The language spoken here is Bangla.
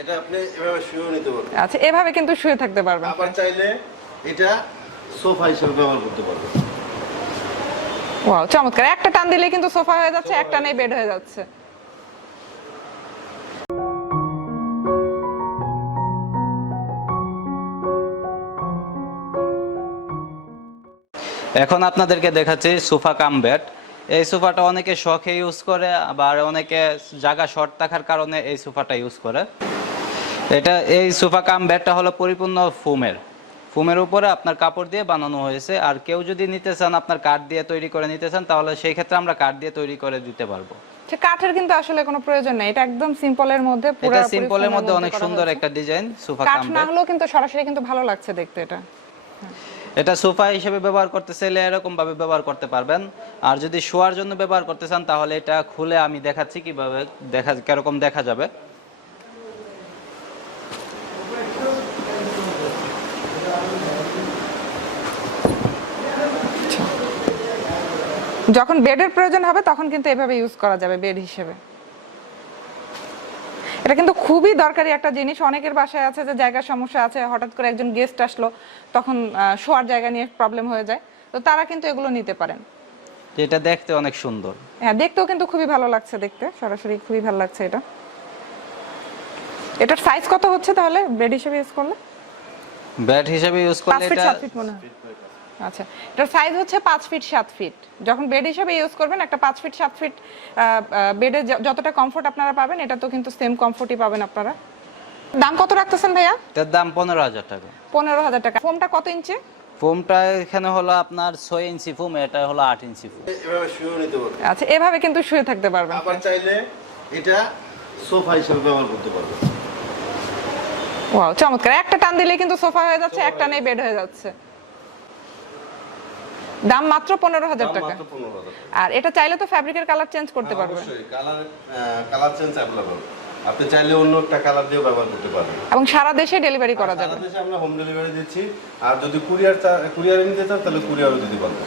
এটা আপনি এভাবে শুয়ে নিতে পারবেন। আচ্ছা, এভাবে কিন্তু শুয়ে থাকতে পারবেন। আবার চাইলে এটা সোফা হিসেবে ব্যবহার করতে পারবেন। ওয়াও, চমৎকার। একটা টান দিলে কিন্তু সোফা হয়ে যাচ্ছে, একটা নেই বেড হয়ে যাচ্ছে। এখন আপনাদেরকে দেখাচ্ছি সোফা কাম বেড। এই সোফাটা অনেকে শখে ইউজ করে, আবার অনেকে জায়গা শর্ট থাকার কারণে এই সোফাটা ইউজ করে। এই সোফা কাম বেডটা হলো পরিপূর্ণ ফুমের উপরে আপনার কাপড় দিয়ে বানানো হয়েছে। আর কেউ যদি নিতে চান, আপনার কাঠ দিয়ে তৈরি করে নিতে চান, তাহলে সেই ক্ষেত্রে আমরা কাঠ দিয়ে তৈরি করে দিতে পারবো। কাঠের কিন্তু আসলে কোনো প্রয়োজন নেই, এটা একদম সিম্পলের মধ্যে, পুরো সিম্পলের মধ্যে অনেক সুন্দর একটা ডিজাইন সোফা কাম বেড। কাঠ না হলেও কিন্তু সরাসরি কিন্তু ভালো লাগছে দেখতে। এটা সোফা হিসেবে ব্যবহার করতে চাইলে এরকম ভাবে ব্যবহার করতে পারবেন। আর যদি শোয়ার জন্য ব্যবহার করতে চান, তাহলে এটা খুলে আমি দেখাচ্ছি কিভাবে কিরকম দেখা যাবে। যখন বেডের প্রয়োজন হবে তখন কিন্তু এভাবে ইউজ করা যাবে বেড হিসেবে। এটা কিন্তু খুবই দরকারি একটা জিনিস। অনেকের বাসায় আছে যে জায়গার সমস্যা আছে, হঠাৎ করে একজন গেস্ট আসলো, তখন শোয়ার জায়গা নিয়ে প্রবলেম হয়ে যায়, তো তারা কিন্তু এগুলো নিতে পারেন। এটা দেখতে অনেক সুন্দর। হ্যাঁ, দেখতেও কিন্তু খুবই ভালো লাগছে, দেখতে সরাসরি খুবই ভালো লাগছে এটা। এটার সাইজ কত হচ্ছে তাহলে বেড হিসেবে ইউজ করলে? বেড হিসেবে ইউজ করলে 5 ফিট এটা 7 ফিট মনে হয়। আচ্ছা, এটার সাইজ হচ্ছে 5 ফিট 7 ফিট। যখন বেড হিসেবে ইউজ করবেন, একটা 5 ফিট 7 ফিট বেডে যতটা কমফোর্ট আপনারা পাবেন, এটা তো কিন্তু সেম কমফোর্টই পাবেন আপনারা। দাম কত রাখতেছেন ভাইয়া? এর দাম 15,000 টাকা। 15,000 টাকা। ফোমটা কত ইঞ্চি? ফোমটা এখানে হলো আপনার 6 ইঞ্চি ফোম, এটা হলো 8 ইঞ্চি ফোম। এভাবে শুয়ে নিতে পারবেন। আচ্ছা, এভাবে কিন্তু শুয়ে থাকতে পারবেন। আবার চাইলে এটা সোফা হিসেবে ব্যবহার করতে পারবেন। ওয়াও, চমৎকার। একটা টান দিলে কিন্তু সোফা হয়ে যাচ্ছে, একটা নেই বেড হয়ে যাচ্ছে। দাম মাত্র 15,000 টাকা। আর এটা চাইলে তো ফ্যাব্রিকের কালার চেঞ্জ করতে পারবেন। অবশ্যই কালার চেঞ্জ अवेलेबल। আপনি চাইলে অন্য একটা কালার দিয়েও ব্যবহার করতে পারবেন। এবং সারা দেশে ডেলিভারি করা যাবে। সারা দেশে আমরা হোম ডেলিভারি দিচ্ছি। আর যদি কুরিয়ারে নিতে চান, তাহলে কুরিয়ারও দিতে পারবো।